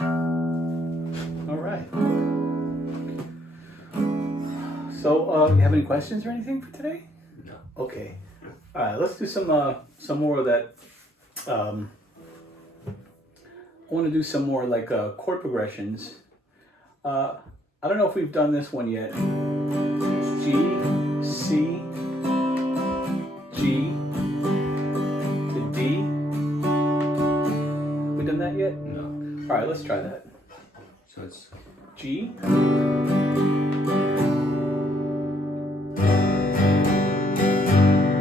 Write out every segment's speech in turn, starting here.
All right. So, you have any questions or anything for today? No. Okay. All right. Let's do some more of that. I want to do some more like chord progressions. I don't know if we've done this one yet. G, C, G to D. We done that yet? No. All right. Let's try that. So it's G.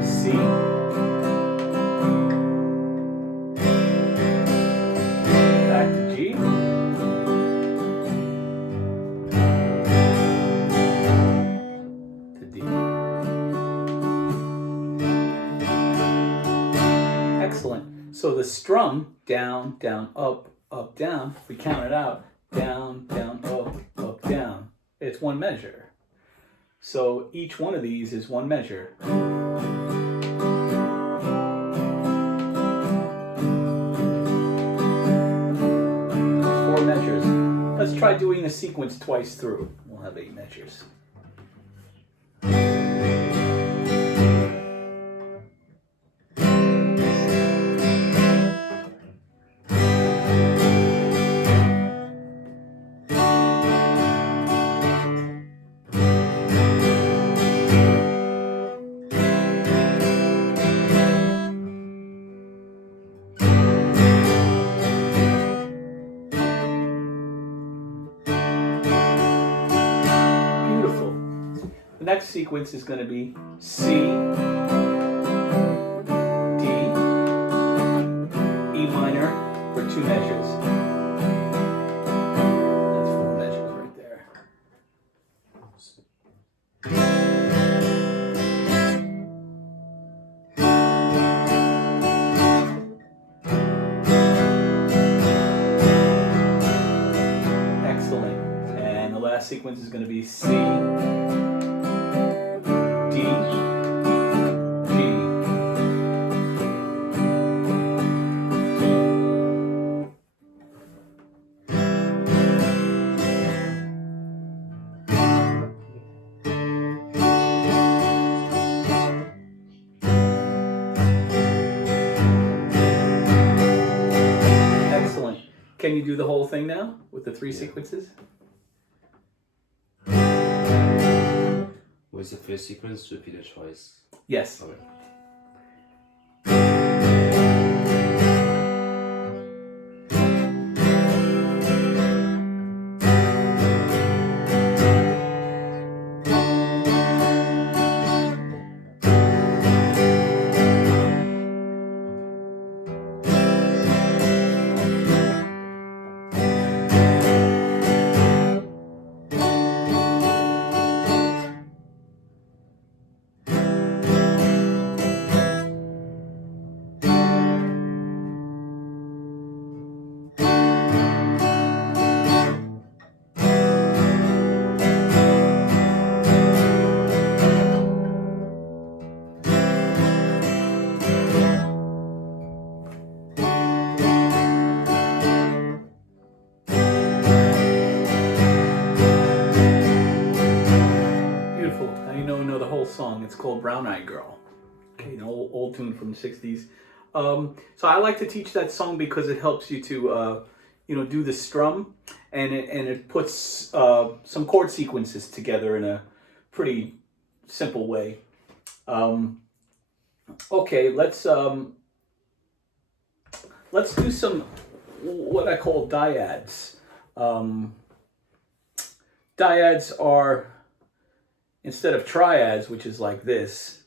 C. Back to G. To D. Excellent. So the strum, down, down, up, up, down, if we count it out, down, down, up, down. It's one measure. So each one of these is one measure. Four measures. Let's try doing the sequence twice through. We'll have 8 measures. Beautiful. The next sequence is going to be C, D, E minor for 2 measures. That's 4 measures right there. Excellent. And the last sequence is going to be C, D, G. Excellent. Can you do the whole thing now with the 3 sequences? with the first sequence, repeat it twice. Yes. Okay. Beautiful. Now you know the whole song. It's called Brown Eyed Girl. Okay, an old tune from the 60s. So I like to teach that song because it helps you to, do the strum, and it puts some chord sequences together in a pretty simple way. Okay, let's do some what I call dyads. Dyads are, instead of triads, which is like this,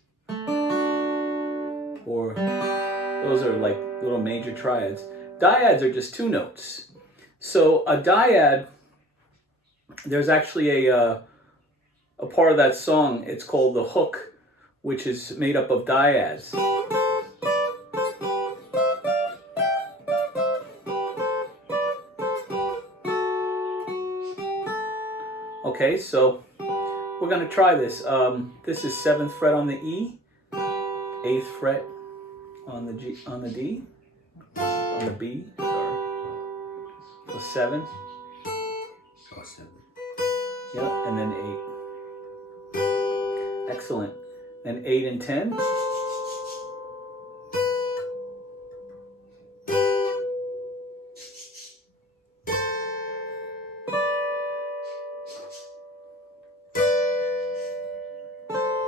or those are like little major triads. Dyads are just 2 notes. So a dyad, there's actually a part of that song, it's called the hook, which is made up of dyads. Okay, so we're going to try this. This is 7th fret on the E, 8th fret on the G, on the D, on the B, sorry. So 7. Or 7. Yep, and then 8. Excellent. Then 8 and 10.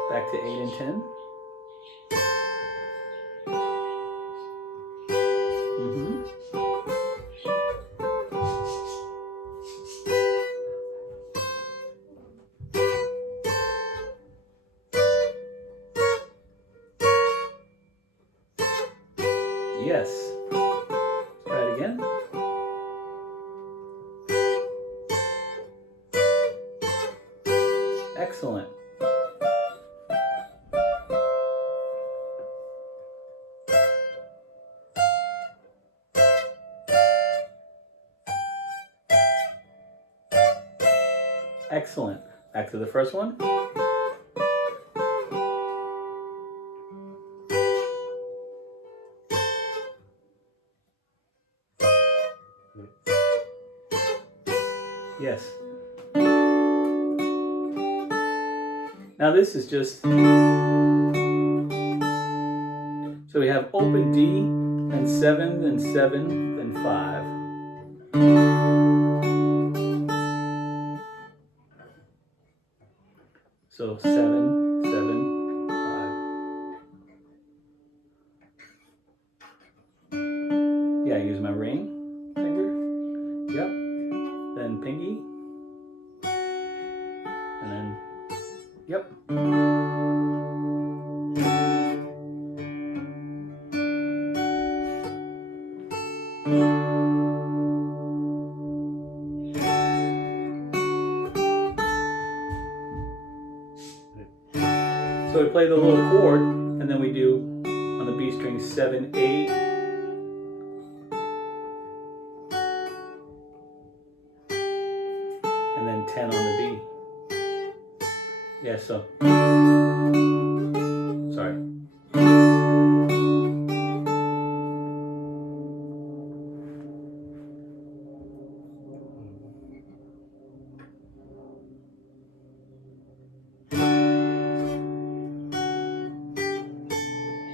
Back to 8 and 10. Mm-hmm. Yes. Try it again. Excellent. Excellent. Back to the first one. Yes. Now this is just, so we have open D, then 7, then 7, then 5. So 7, 7, 5. Yeah, I use my ring finger. Yep. Then pinky. And then, yep. So we play the little chord, and then we do on the B string 7, 8, and then 10 on the B. Yeah, so. Sorry.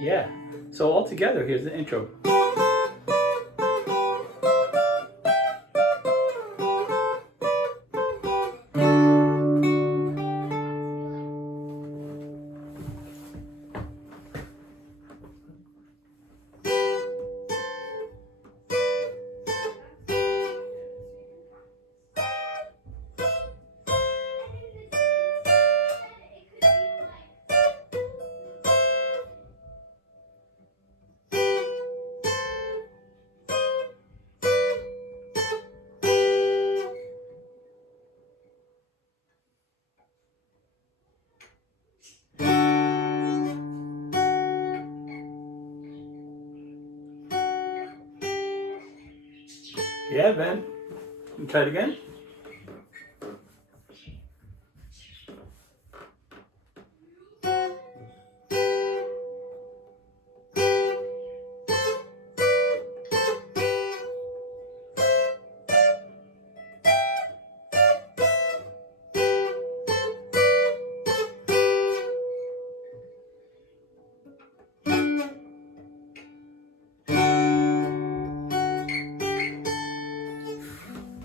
Yeah. So all together, here's the intro. Yeah, Ben. You try it again?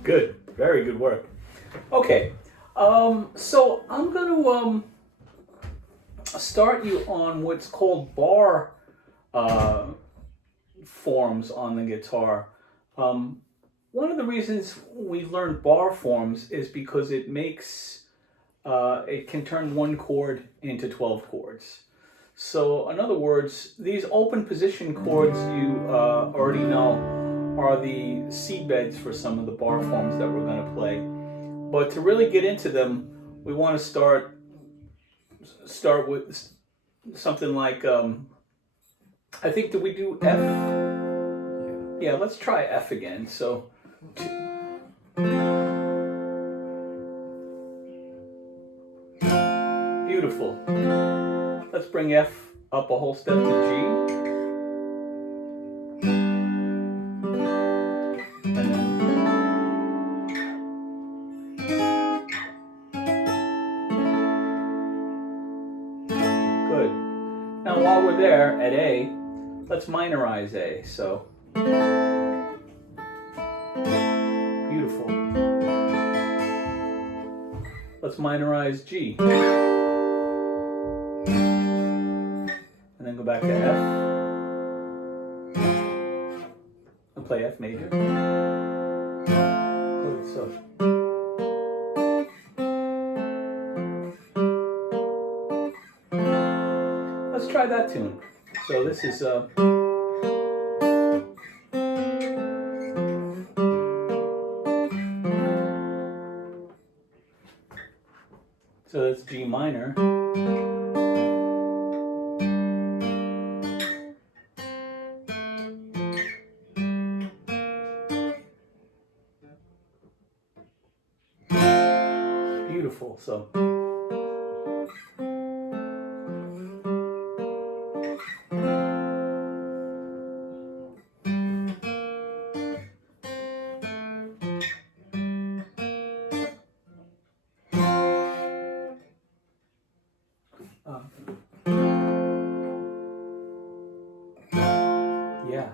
Good. Very good work. Okay. So I'm going to start you on what's called bar forms on the guitar. One of the reasons we learn bar forms is because it makes it can turn one chord into 12 chords. So in other words, these open position chords you already know are the seedbeds for some of the bar forms that we're going to play. But to really get into them, we want to start with something like, I think, did we do F? Yeah, let's try F again. So, beautiful. Let's bring F up a whole step to G. And then Now while we're there at A, let's minorize A. So, beautiful. Let's minorize G. And then go back to F. And play F major. Good, so. Let's try that tune. So this is so that's G minor. Beautiful. So yeah.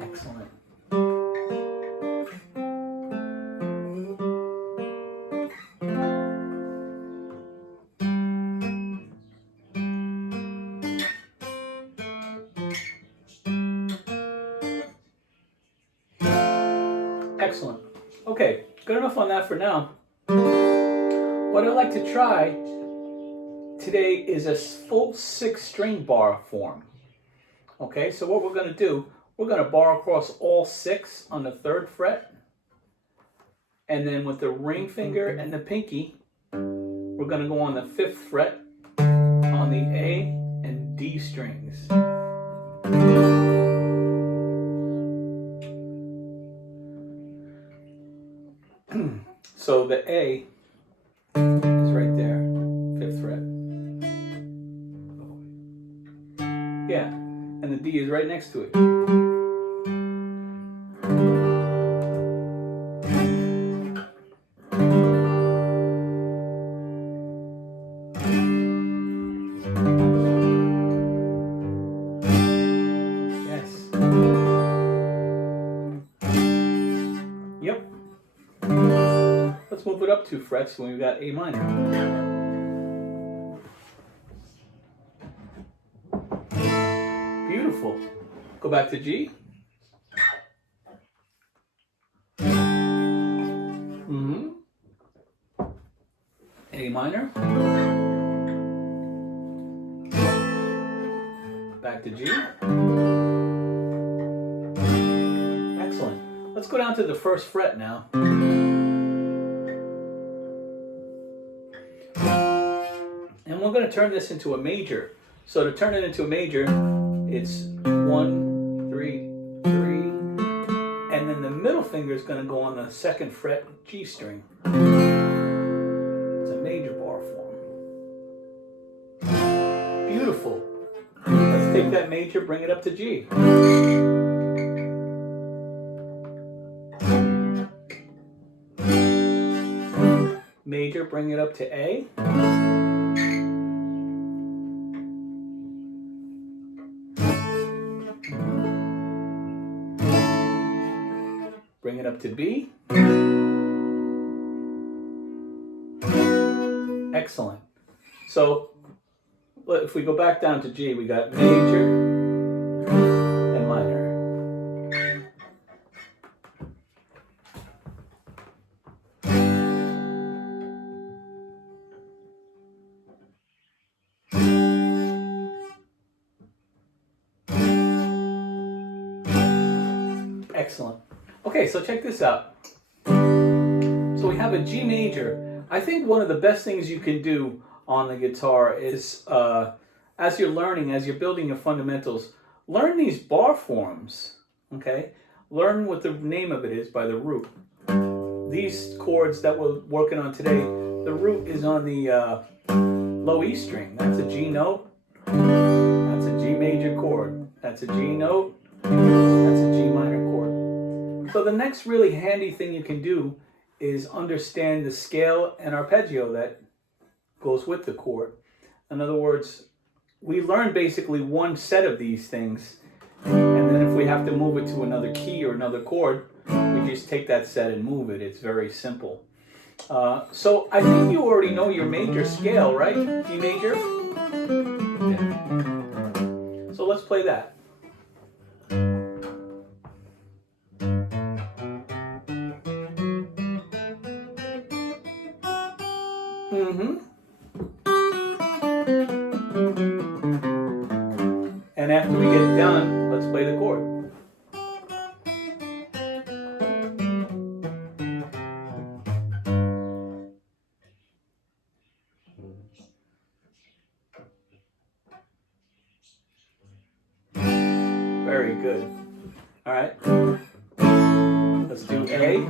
Excellent. Excellent. Okay, good enough on that for now. What I'd like to try today is a full 6-string bar form. Okay, so what we're going to do, we're going to bar across all 6 on the 3rd fret. And then with the ring finger and the pinky, we're going to go on the 5th fret on the A and D strings. So the A is right there, 5th fret. Yeah, and the D is right next to it. Yes. Yep. Let's move it up 2 frets when we've got A minor. Beautiful. Go back to G. A minor. Back to G. Excellent. Let's go down to the 1st fret now. And we're going to turn this into a major. So to turn it into a major, it's 1, 3, 3, and then the middle finger is going to go on the 2nd fret G string. It's a major bar form. Beautiful. Let's take that major, bring it up to G. Major, bring it up to A. Bring it up to B. Excellent. So if we go back down to G, we got major and minor. Excellent. Okay, so check this out. So we have a G major. I think one of the best things you can do on the guitar is, as you're learning, as you're building your fundamentals, learn these bar forms, okay? Learn what the name of it is by the root. These chords that we're working on today, the root is on the low E string. That's a G note. major chord. That's a G note. That's a G minor chord. So the next really handy thing you can do is understand the scale and arpeggio that goes with the chord. In other words, we learn basically one set of these things, and then if we have to move it to another key or another chord, we just take that set and move it. It's very simple. So I think you already know your major scale, right? G major? Yeah. So let's play that. And after we get done, let's play the chord. Very good. All right. Let's do A.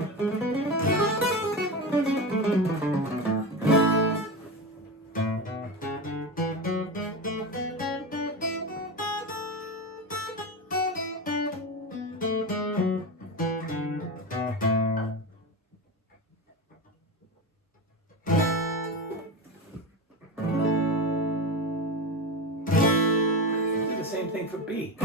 Do the same thing for B.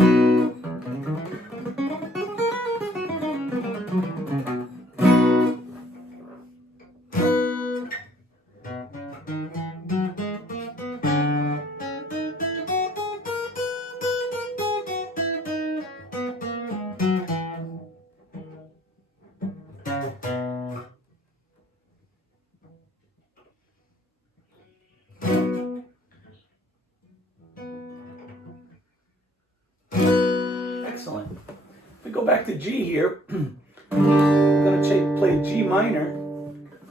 Excellent. If we go back to G here, I'm going to play G minor.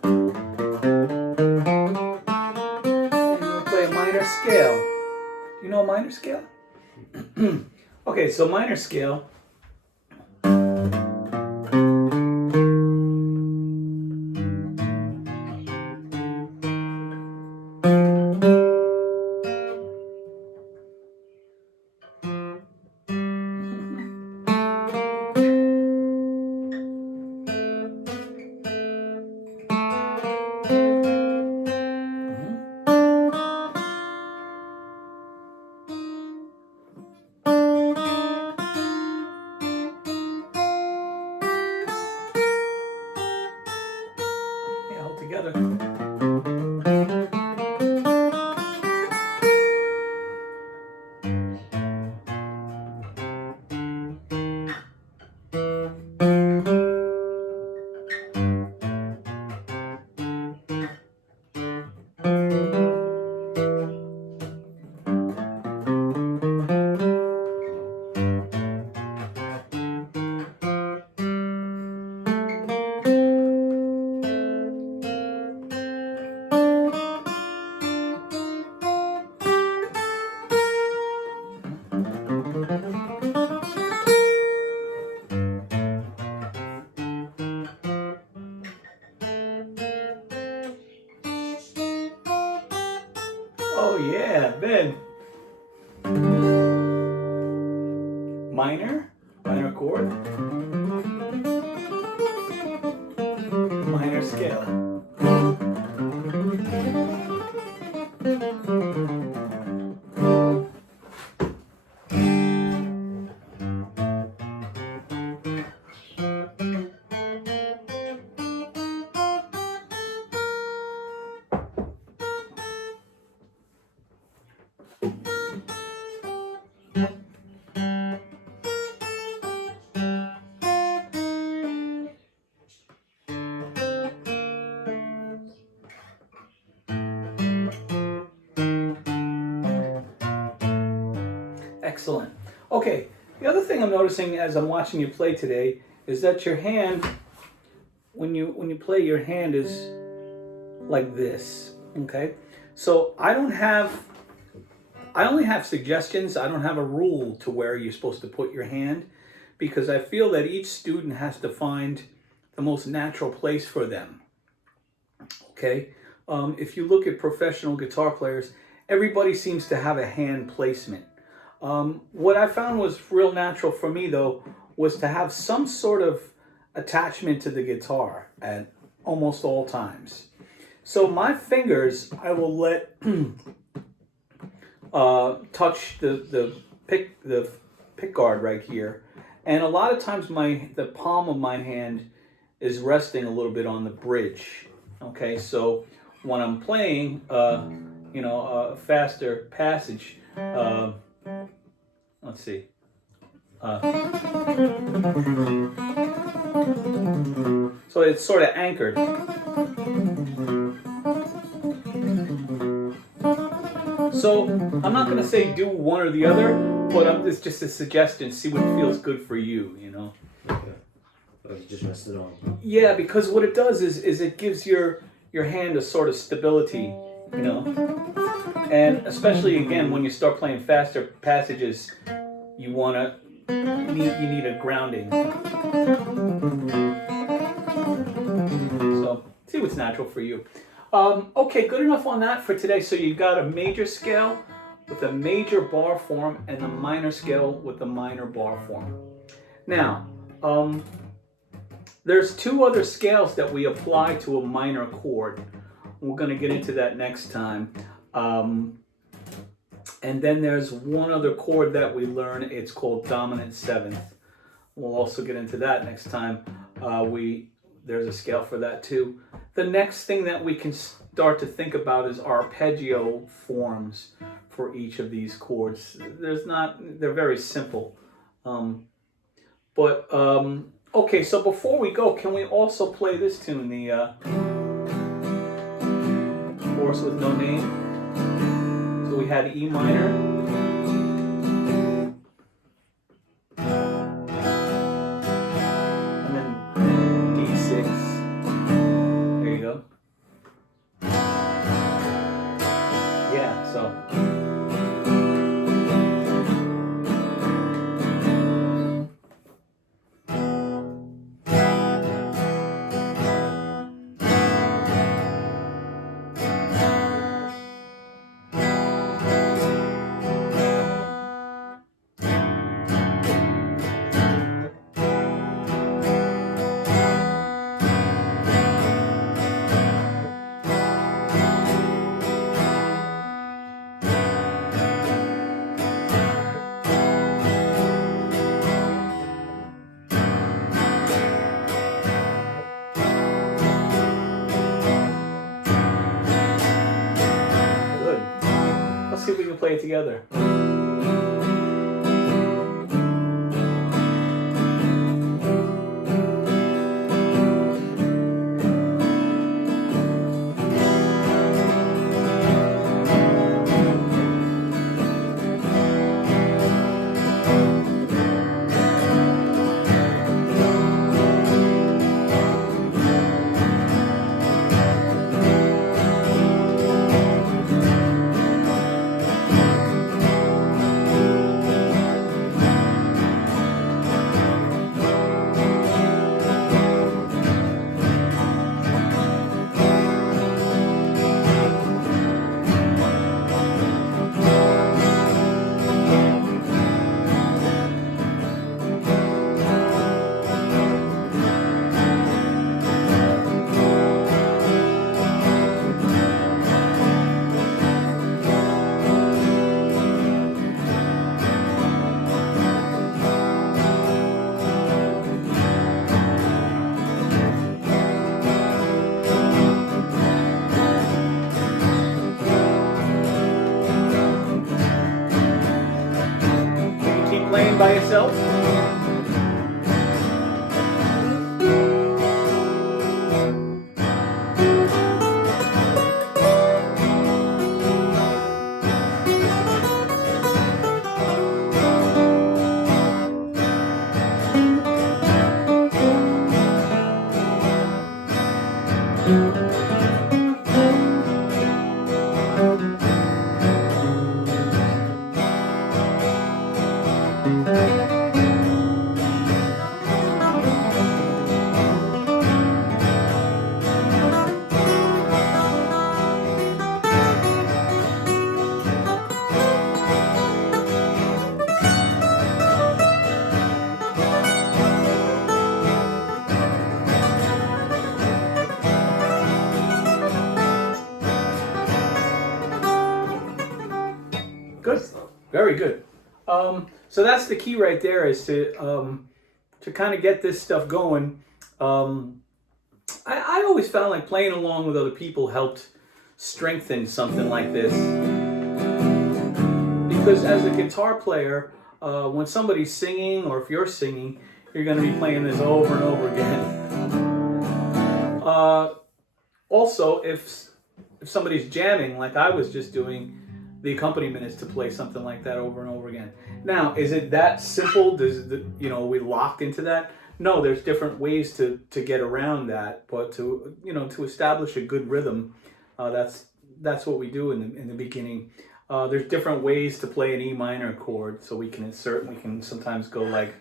And we'll play a minor scale. Do you know a minor scale? Okay, so minor scale. Yeah, all together. Oh yeah, Ben. Minor, minor chord, minor scale. Excellent. Okay, the other thing I'm noticing as I'm watching you play today is that your hand, when you play, your hand is like this. Okay, so I only have suggestions. I don't have a rule to where you're supposed to put your hand, because I feel that each student has to find the most natural place for them. Okay, if you look at professional guitar players, everybody seems to have a hand placement. What I found was real natural for me though was to have some sort of attachment to the guitar at almost all times. So my fingers, I will let touch the pick guard right here, and a lot of times the palm of my hand is resting a little bit on the bridge. Okay, so when I'm playing, a faster passage, let's see. So it's sort of anchored. So I'm not going to say do one or the other, but it's just a suggestion. See what feels good for you, Okay. Oh, you just rested on. Yeah, because what it does is it gives your hand a sort of stability, and especially again when you start playing faster passages, you need a grounding. So see what's natural for you. Okay, good enough on that for today. So you got a major scale with a major bar form and the minor scale with the minor bar form. Now, there's two other scales that we apply to a minor chord. We're going to get into that next time. And then there's one other chord that we learn. It's called dominant seventh. We'll also get into that next time. There's a scale for that too. The next thing that we can start to think about is arpeggio forms for each of these chords. They're very simple. Okay, so before we go, can we also play this tune, the Horse with No Name? So we had E minor. And then D6. There you go. Yeah, so. Let's see if we can play it together. Playing by yourself? Good. Very good. So that's the key right there, is to kind of get this stuff going. I always found like playing along with other people helped strengthen something like this, because as a guitar player, when somebody's singing, or if you're singing, you're going to be playing this over and over again. Also, if somebody's jamming, like I was just doing, the accompaniment is to play something like that over and over again. Now, is it that simple? Are we locked into that? No, there's different ways to get around that, but to establish a good rhythm, that's what we do in the beginning. There's different ways to play an E minor chord, so we can sometimes go like.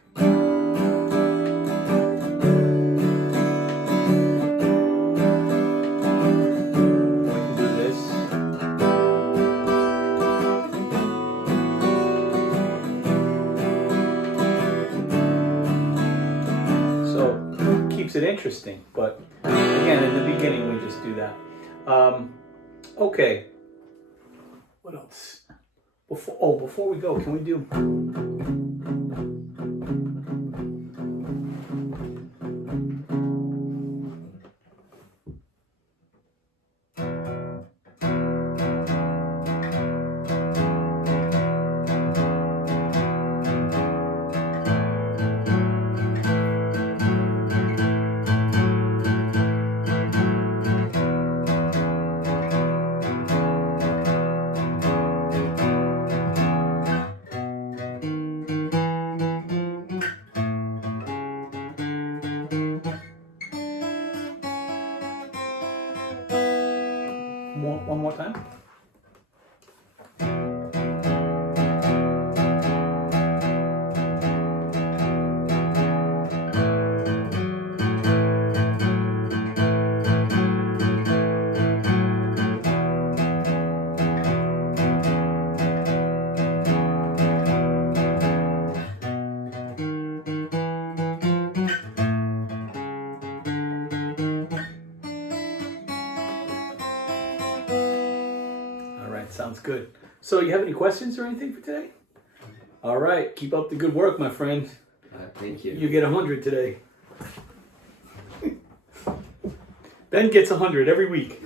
It interesting, but again, in the beginning we just do that. Okay, what else? Before we go, can we do one more time? Sounds good. So you have any questions or anything for today? All right. Keep up the good work, my friend. Thank you. You get 100 today. Ben gets 100 every week.